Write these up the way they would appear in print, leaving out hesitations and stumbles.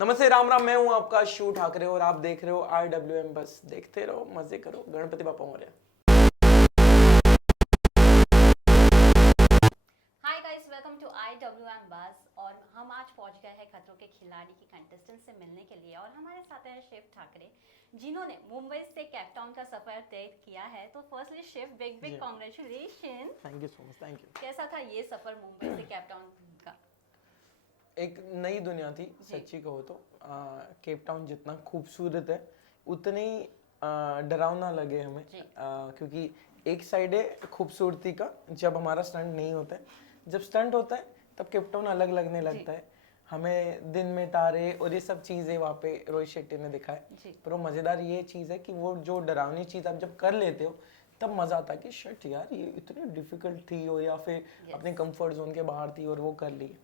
नमस्ते, राम राम। मैं हूं आपका शिव ठाकरे और आप देख रहे हो RWM। बस देखते रहो, मजे करो। Ganpati Bappa Morya. Hi guys, welcome to IWM Buzz. और हम आज पहुंच गए हैं खतरों के खिलाड़ी की कंटेस्टेंट से मिलने के लिए और हमारे साथ हैं शिव ठाकरे, जिन्होंने मुंबई से केप टाउन का सफर तय किया है। तो firstly Shiv, big big congratulation. Thank you so much. Thank you. कैसा था ये सफर मुंबई से केप टाउन का? एक नई दुनिया थी, सच्ची कहो तो। केप टाउन जितना खूबसूरत है उतनी डरावना लगे हमें, क्योंकि एक साइड है खूबसूरती का जब हमारा स्टंट नहीं होता है, जब स्टंट होता है तब केप टाउन अलग लगने लगता है हमें। दिन में तारे और ये सब चीज़ें वहाँ पे रोहित शेट्टी ने दिखाए। पर वो मज़ेदार ये चीज़ है कि वो जो डरावनी चीज़ आप जब कर लेते हो तब मज़ा आता है कि शिट यार ये इतनी डिफिकल्ट थी, और या फिर अपने कंफर्ट जोन के बाहर थी और वो कर ली।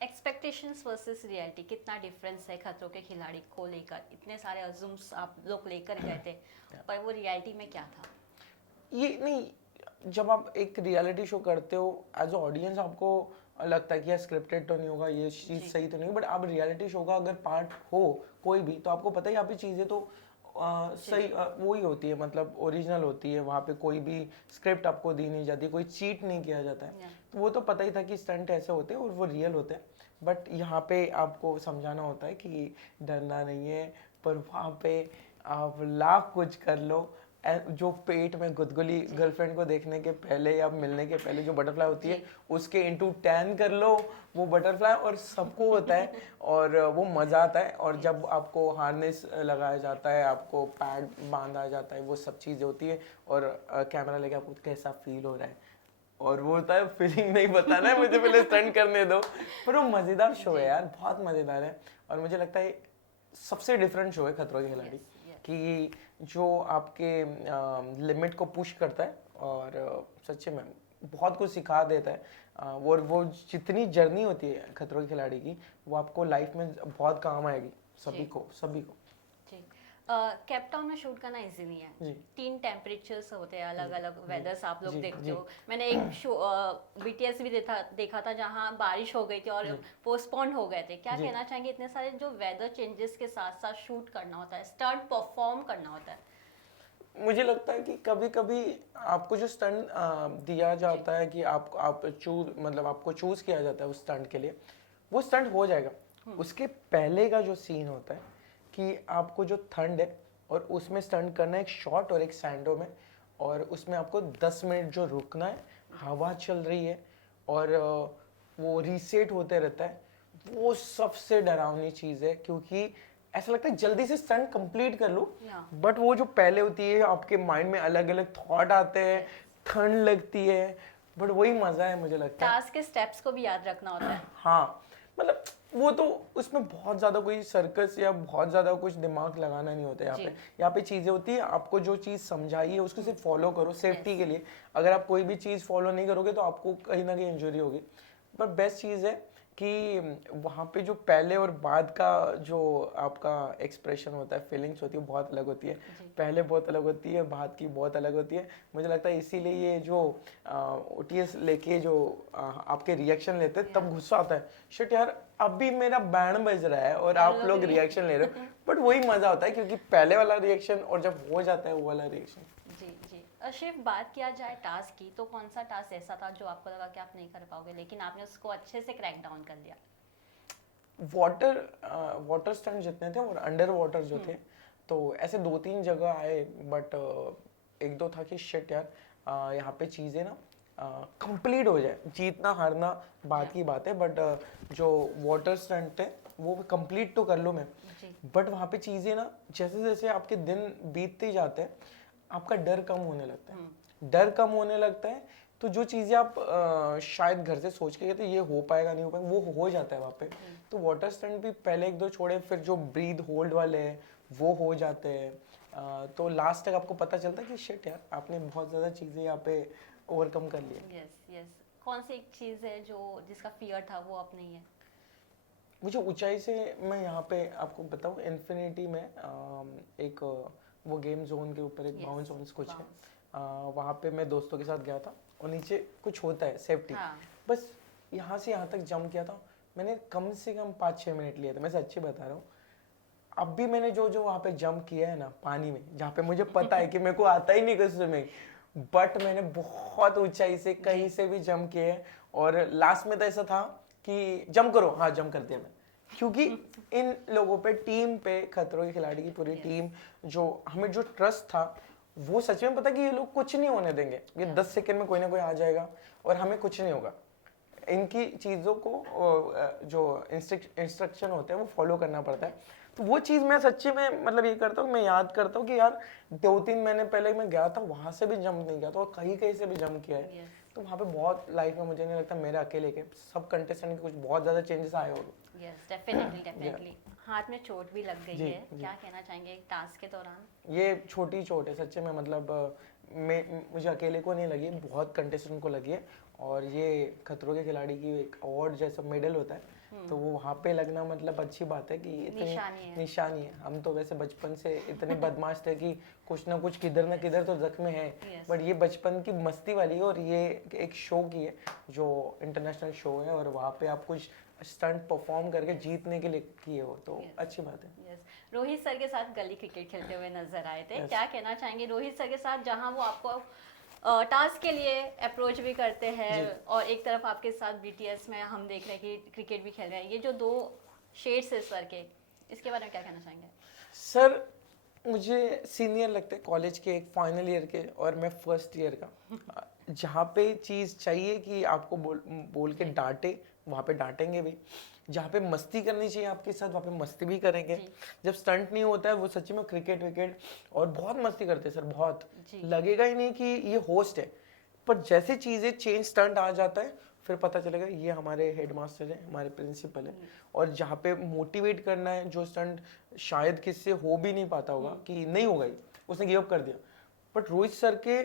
एक्सपेक्टेशंस वर्सेस रियलिटी, कितना डिफरेंस है खतरों के खिलाड़ी को लेकर? इतने सारे अजूम्स आप लोग लेकर गए थे, पर वो रियलिटी में क्या था? ये नहीं, जब आप एक रियलिटी शो करते हो एज अ ऑडियंस आपको लगता है कि यार स्क्रिप्टेड तो नहीं होगा, ये चीज़ सही तो नहीं, बट आप रियलिटी शो का अगर पार्ट हो कोई भी, तो आपको पता है यहाँ पे चीज़ें तो सही वही होती है, मतलब ओरिजिनल होती है। वहाँ पे कोई भी स्क्रिप्ट आपको दी नहीं जाती, कोई चीट नहीं किया जाता है। तो वो तो पता ही था कि स्टंट ऐसे होते हैं और वो रियल होते हैं। बट यहाँ पे आपको समझाना होता है कि डरना नहीं है। पर वहाँ पे आप लाख कुछ कर लो, जो पेट में गुदगुली गर्लफ्रेंड को देखने के पहले या मिलने के पहले जो बटरफ्लाई होती है उसके इंटू 10 कर लो, वो बटरफ्लाई और सबको होता है और वो मज़ा आता है। और जब आपको हार्नेस लगाया जाता है, आपको पैड बांधा जाता है, वो सब चीज़ें होती है। और कैमरा लेके आपको कैसा फील हो रहा है, और वो होता है फीलिंग नहीं बताना है मुझे, पहले स्टंट करने दो। पर वो मज़ेदार शो है यार, बहुत मज़ेदार है। और मुझे लगता है सबसे डिफरेंट शो है खतरों के खिलाड़ी, कि जो आपके लिमिट को पुश करता है और सच्चे में बहुत कुछ सिखा देता है। और वो जितनी जर्नी होती है खतरों के खिलाड़ी की, वो आपको लाइफ में बहुत काम आएगी, सभी को सभी को। केप टाउन में शूट करना इजी नहीं है। 3 टेम्परेचर्स होते हैं, अलग अलग वेदर्स आप लोग देखते हो। मैंने एक शो BTS भी देखा था जहाँ बारिश हो गई थी और पोस्टपोन हो गए थे। क्या कहना चाहेंगे, इतने सारे जो वेदर चेंजेस के साथ साथ शूट करना होता है, स्टंट परफॉर्म करना होता है? मुझे लगता है कि कभी कभी आपको जो स्टंट दिया जाता है कि आप चूज, मतलब आपको चूज किया जाता है उस स्टंट के लिए, वो स्टंट हो जाएगा। उसके पहले का जो सीन होता है कि आपको जो ठंड है और उसमें स्टंट करना है, एक शॉट और एक सैंडो में, और उसमें आपको 10 मिनट जो रुकना है, हवा चल रही है और वो रीसेट होते रहता है। वो सबसे डरावनी चीज़ है, क्योंकि ऐसा लगता है जल्दी से स्टंट कंप्लीट कर लूं, बट वो जो पहले होती है आपके माइंड में अलग अलग थॉट आते हैं, ठंड लगती है, बट वही मजा है मुझे लगता है। टास्क के स्टेप्स को भी याद रखना होता है। हाँ, मतलब वो तो उसमें बहुत ज्यादा कोई सर्कस या बहुत ज्यादा कुछ दिमाग लगाना नहीं होता है। यहाँ पे चीजें होती है, आपको जो चीज समझाई है उसको सिर्फ फॉलो करो सेफ्टी के लिए। अगर आप कोई भी चीज फॉलो नहीं करोगे तो आपको कहीं ना कहीं इंजरी होगी। पर बेस्ट चीज है कि वहाँ पे जो पहले और बाद का जो आपका एक्सप्रेशन होता है, फीलिंग्स होती है, बहुत अलग होती है। पहले बहुत अलग होती है, बाद की बहुत अलग होती है। मुझे लगता है इसीलिए ये जो OTS लेके जो आपके रिएक्शन लेते हैं तब गुस्सा आता है, शिट यार अभी मेरा बैंड बज रहा है और आप लोग रिएक्शन ले रहे हो। बट वही मजा होता है, क्योंकि पहले वाला रिएक्शन और जब हो जाता है वो वाला रिएक्शन। जी जी। शिव, बात किया जाए टास्क की, तो कौन सा टास्क ऐसा था जो आपको लगा कि आप नहीं कर पाओगे लेकिन आपने उसको अच्छे से क्रैक डाउन कर लिया? वाटर स्टंट जितने थे और अंडर वाटर जो थे, तो ऐसे 2-3 जगह आए। बट एक दो था कि शिट यार यहाँ पे चीज़ें ना कंप्लीट हो जाए, जीतना हारना बात की बात है, बट जो वाटर स्टंट है वो कंप्लीट तो कर लो मैं। बट वहाँ पे चीज़ें ना जैसे जैसे आपके दिन बीतते जाते हैं आपका डर कम होने लगता है। डर कम होने लगता है तो जो चीज़ें आप शायद घर से सोच के गए थे ये हो पाएगा नहीं हो पाएगा, वो हो जाता है वहाँ पे। तो वाटर स्टंट भी पहले एक दो छोड़े, फिर जो ब्रीद होल्ड वाले हैं वो हो जाते हैं। तो लास्ट तक आपको पता चलता है कि शिट यार आपने बहुत ज़्यादा चीज़ें यहाँ पे ओवरकम कर लिया। Yes yes. कौन सी एक चीज़ है जो जिसका फियर था वो अब नहीं है? मुझे ऊंचाई से, मैं यहाँ पे आपको बताऊँ, इन्फिनिटी में एक वो गेम जोन के ऊपर एक बाउंस वाउंस कुछ है, वहाँ पे मैं दोस्तों के साथ गया था और नीचे कुछ होता है सेफ्टी, बस यहाँ से यहाँ तक जंप किया था। मैंने कम से कम 5-6 मिनट लिए थे, मैं सच्ची बता रहा हूँ। अब भी मैंने जो जो वहाँ पे जंप किया है ना पानी में, जहाँ पे मुझे पता है कि मेरे को आता ही नहीं कुछ स्विमिंग, बट मैंने बहुत ऊंचाई से कहीं से भी जंप किए है। और लास्ट में तो ऐसा था कि जंप करो, हाँ जंप कर दिया मैं, क्योंकि इन लोगों पे, टीम पे, खतरों के खिलाड़ी की पूरी टीम, जो हमें जो ट्रस्ट था, वो सच में पता कि ये लोग कुछ नहीं होने देंगे, ये 10 सेकंड में कोई ना कोई आ जाएगा और हमें कुछ नहीं होगा। इनकी चीज़ों को जो इंस्ट्रक्शन होते हैं वो फॉलो करना पड़ता है। तो वो चीज़ मैं सच्ची में मतलब ये करता हूँ, मैं याद करता हूँ कि यार 2-3 महीने पहले मैं गया था, वहाँ से भी जंप नहीं किया था और कहीं कहीं से भी जंप किया है। तो वहाँ पे बहुत लाइफ में मुझे नहीं लगता मेरे अकेले के, सब कंटेस्टेंट के कुछ बहुत ज़्यादा चेंजेस आए होंगे। Yes, definitely. हाथ में चोट भी लग गई है, क्या कहना चाहेंगे टास्क के दौरान? ये छोटी चोट है सच्चे में, मतलब मुझे अकेले को नहीं लगी, बहुत कंटेस्टेंट को लगी है। और ये खतरों के खिलाड़ी की एक अवार्ड जैसा मेडल होता है, तो वो वहाँ पे लगना मतलब अच्छी बात है कि इतनी निशानी है। हम तो वैसे बचपन से इतने बदमाश थे कि कुछ ना कुछ किधर ना किधर तो जख्म है, बट ये बचपन की मस्ती वाली है। और ये एक शो की है जो इंटरनेशनल शो है, और वहाँ पे आप कुछ स्टंट परफॉर्म करके जीतने के लिए किए हो, तो अच्छी बात है। रोहित सर के साथ गली क्रिकेट खेलते हुए नजर आए थे, क्या कहना चाहेंगे रोहित सर के साथ, जहां वो आपको टास्क के लिए अप्रोच भी करते हैं और एक तरफ आपके साथ बीटीएस में हम देख रहे हैं कि क्रिकेट भी खेल रहे हैं, ये जो 2 शेड्स है सर के, इसके बारे में क्या कहना चाहेंगे? सर मुझे सीनियर लगते हैं कॉलेज के, एक फाइनल ईयर के और मैं फर्स्ट ईयर का। जहाँ पे चीज़ चाहिए कि आपको बोल के डांटे, वहाँ पे डांटेंगे भी। जहाँ पे मस्ती करनी चाहिए आपके साथ, वहाँ पे मस्ती भी करेंगे। जब स्टंट नहीं होता है, वो सच्ची में क्रिकेट विकेट और बहुत मस्ती करते हैं सर, बहुत लगेगा ही नहीं कि ये होस्ट है। पर जैसे चीज़ें चेंज, स्टंट आ जाता है, फिर पता चलेगा ये हमारे हेडमास्टर है, हमारे प्रिंसिपल है। और जहाँ पे मोटिवेट करना है, जो स्टंट शायद किससे हो भी नहीं पाता होगा कि नहीं होगा ही, उसने गिव अप कर दिया, बट रोहित सर के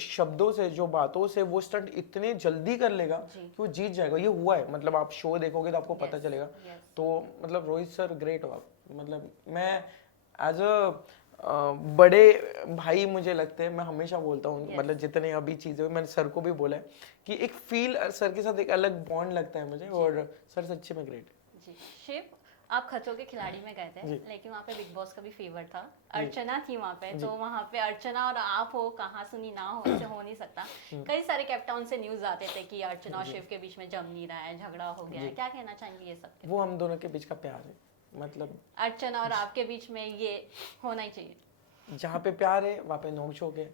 शब्दों से, जो बातों से वो स्टंट इतने जल्दी कर लेगा कि वो जीत जाएगा। ये हुआ है, मतलब आप शो देखोगे तो आपको पता चलेगा। तो मतलब रोहित सर ग्रेट हो आप, मतलब मैं एज अ बड़े भाई मुझे लगते हैं, मैं हमेशा बोलता हूँ, मतलब जितने अभी चीज़ें मैंने सर को भी बोला है कि एक फील सर के साथ एक अलग बॉन्ड लगता है मुझे, और सर सच्ची में ग्रेट है। जी शिव, आप खतरों के खिलाड़ी में गए थे, लेकिन वहाँ पे बिग बॉस का भी फेवर था, अर्चना थी वहाँ पे, तो वहाँ पे अर्चना और आप हो, कहाँ सुनी ना हो, ऐसे हो नहीं सकता। कई सारे कैप्टन से न्यूज आते थे कि अर्चना और शिव के बीच में जम नहीं रहा है, झगड़ा हो गया है, क्या कहना चाहेंगे ये सब? वो हम दोनों के बीच का प्यार है, मतलब अर्चना और आपके बीच में ये होना ही चाहिए। जहाँ पे प्यार है वहाँ पे नोक झोंक है,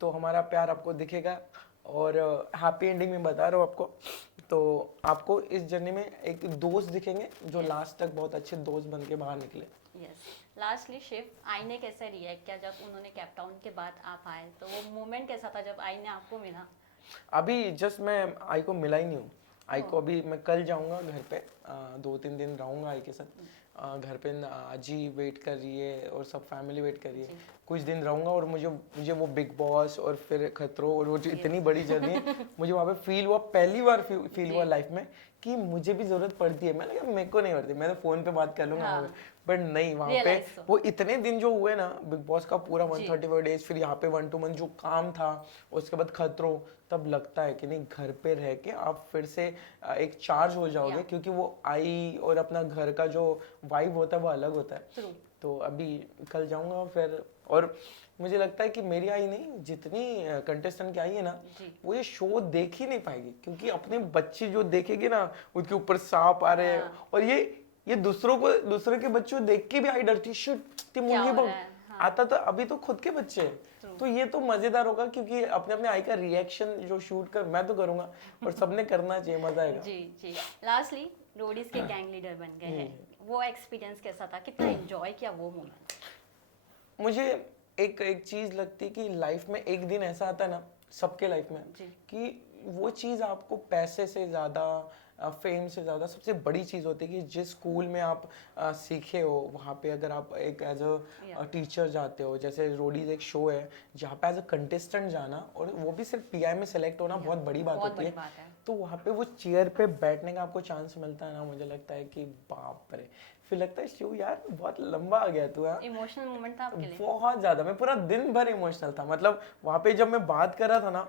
तो हमारा प्यार आपको दिखेगा। और हैप्पी एंडिंग में बता रहा हूँ आपको, तो आपको इस जर्नी में एक दोस्त दिखेंगे जो लास्ट तक बहुत अच्छे दोस्त बन के बाहर निकले। लास्टली शिव, आई ने कैसे रिएक्ट किया जब उन्होंने कैप्टन के बाद आप आए, तो वो मोमेंट कैसा था जब आई ने आपको मिला? अभी जस्ट मैं आई को मिला ही नहीं हूँ, आई को अभी मैं कल जाऊँगा घर पे, 2-3 दिन रहूँगा आई के साथ। घर पे आज ही वेट कर रही है और सब फैमिली वेट कर रही है, कुछ दिन रहूँगा। और मुझे वो बिग बॉस और फिर खतरों और वो जो इतनी बड़ी जर्नी है, मुझे वहाँ पे फील हुआ, पहली बार फील हुआ लाइफ में कि मुझे भी जरूरत पड़ती है। मैंने कहा मेरे को नहीं पड़ती, मैं तो फोन पे बात कर लूँगा, बट नहीं, वहाँ पे वो इतने दिन जो हुए ना बिग बॉस का पूरा 135 डेज, फिर यहाँ पे 1 to 1 जो काम था, उसके बाद खतरों, तब लगता है कि नहीं घर पे रह के आप फिर से एक चार्ज हो जाओगे, क्योंकि वो आई और अपना घर का जो वाइब होता है वो अलग होता है। तो अभी कल जाऊंगा फिर, और मुझे लगता है कि मेरी आई नहीं, जितनी कंटेस्टेंट की आई है ना, वो ये शो देख ही नहीं पाएगी, क्योंकि अपने बच्चे जो देखेंगे ना, उसके ऊपर सांप आ रहे हैं, और ये दूसरे के बच्चों देख के भी आई डरती, शिट मुर्गी आता, तो अभी तो खुद के बच्चे हैं। तो ये तो मजेदार होगा, क्योंकि अपने अपने आई का रिएक्शन जो शूट कर मैं तो करूंगा, और सबने करना चाहिए, मजा आएगा। जी लास्टली, रोडीज के गैंग लीडर बन गए हैं, वो एक्सपीरियंस कैसा था, कितना एंजॉय किया वो मोमेंट? मुझे एक चीज लगती कि लाइफ में एक दिन ऐसा आता है ना, सबके लाइफ में, कि वो चीज आपको पैसे से ज्यादा, फेम से ज़्यादा सबसे बड़ी चीज़ होती है कि जिस स्कूल में आप सीखे हो, वहाँ पे अगर आप एक एज अ टीचर जाते हो, जैसे रोडीज एक शो है जहाँ पे एज अ कंटेस्टेंट जाना, और वो भी सिर्फ पीआई में सेलेक्ट होना बहुत बड़ी बात होती है। तो वहाँ पे वो चेयर पे बैठने का आपको चांस मिलता है ना, मुझे लगता है कि बाप रे, फिर लगता है शिव यार बहुत लंबा आ गया तू। इमोशनल मोमेंट था आपके लिए? बहुत ज़्यादा, मैं पूरा दिन भर इमोशनल था। मतलब वहाँ पे जब मैं बात कर रहा था ना,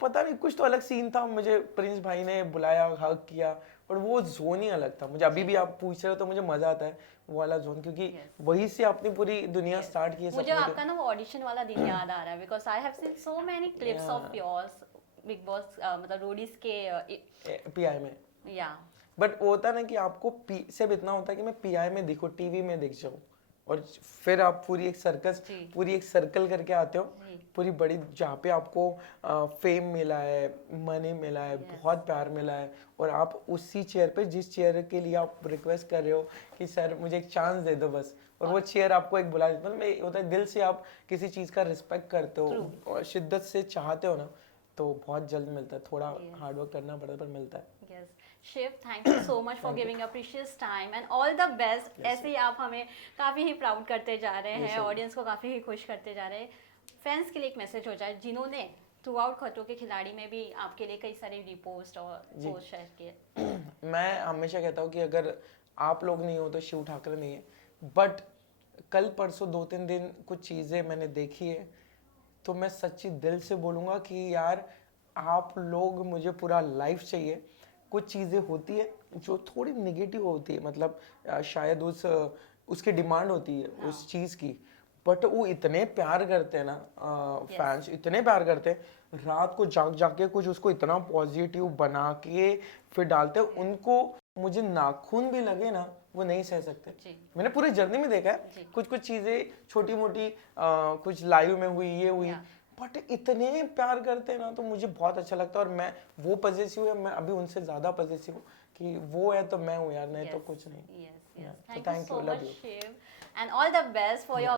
पता नहीं कुछ तो अलग सीन था, मुझे प्रिंस भाई ने बुलाया, हग किया, और वो जोन ही अलग था मुझे। अभी भी आप पूछ रहे हो तो मुझे मजा आता है वो वाला जोन, क्योंकि वहीं से अपनी पूरी दुनिया स्टार्ट की है मुझे सपने आपका ना वो ऑडिशन वाला दिन याद आ रहा है, because I have seen so many clips of yours big boss, मतलब रोडीज के के पीआई में। या बट वो होता है ना कि आपको पी सिर्फ इतना होता है कि मैं पीआई में दिखूं, टीवी में दिख जाऊं, और फिर आप पूरी एक सर्कस, जी। पूरी एक सर्कल करके आते हो, जी। पूरी बड़ी, जहाँ पे आपको फेम मिला है, मनी मिला है, बहुत प्यार मिला है, और आप उसी चेयर पे, जिस चेयर के लिए आप रिक्वेस्ट कर रहे हो कि सर मुझे एक चांस दे दो बस, और वो चेयर आपको एक बुला देता है। मतलब होता है दिल से आप किसी चीज़ का रिस्पेक्ट करते हो और शिद्दत से चाहते हो ना, तो बहुत जल्द मिलता है। थोड़ा हार्ड वर्क करना पड़ता है पर मिलता है। Yes. Shiv, thank you so much for giving your precious time and all the best. ऐसे ही आप हमें काफ़ी ही प्राउड करते जा रहे हैं, ऑडियंस को काफ़ी ही खुश करते जा रहे हैं। फैंस के लिए एक मैसेज हो जाए जिन्होंने थ्रू आउट खतरों के खिलाड़ी में भी आपके लिए कई सारे रिपोस्ट और पोस्ट शेयर किए। मैं हमेशा कहता हूँ कि अगर आप लोग नहीं हो तो शिव ठाकरे नहीं है, बट कल परसों 2-3 दिन कुछ चीज़ें मैंने देखी है, तो मैं सच्ची दिल से बोलूँगा कि यार आप लोग, मुझे पूरा लाइफ चाहिए। कुछ चीज़ें होती है जो थोड़ी निगेटिव होती है, मतलब शायद उसकी डिमांड होती है उस चीज़ की, बट वो इतने प्यार करते हैं ना, फैंस इतने प्यार करते हैं, रात को जाग जाग के कुछ उसको इतना पॉजिटिव बना के फिर डालते हैं। उनको मुझे नाखून भी लगे ना, वो नहीं सह सकते। मैंने पूरी जर्नी में देखा है, कुछ कुछ चीज़ें छोटी मोटी कुछ लाइव में हुई, ये हुई, बट इतने प्यार करते हैं ना, तो मुझे बहुत अच्छा लगता है। और मैं वो पॉजिटिव है, मैं अभी उनसे ज़्यादा पॉजिटिव हूँ कि वो है तो मैं हूँ यार, नहीं तो कुछ नहीं। Yes, yes. So Thank you thank so you, love much, you. Shiv, and all the best for your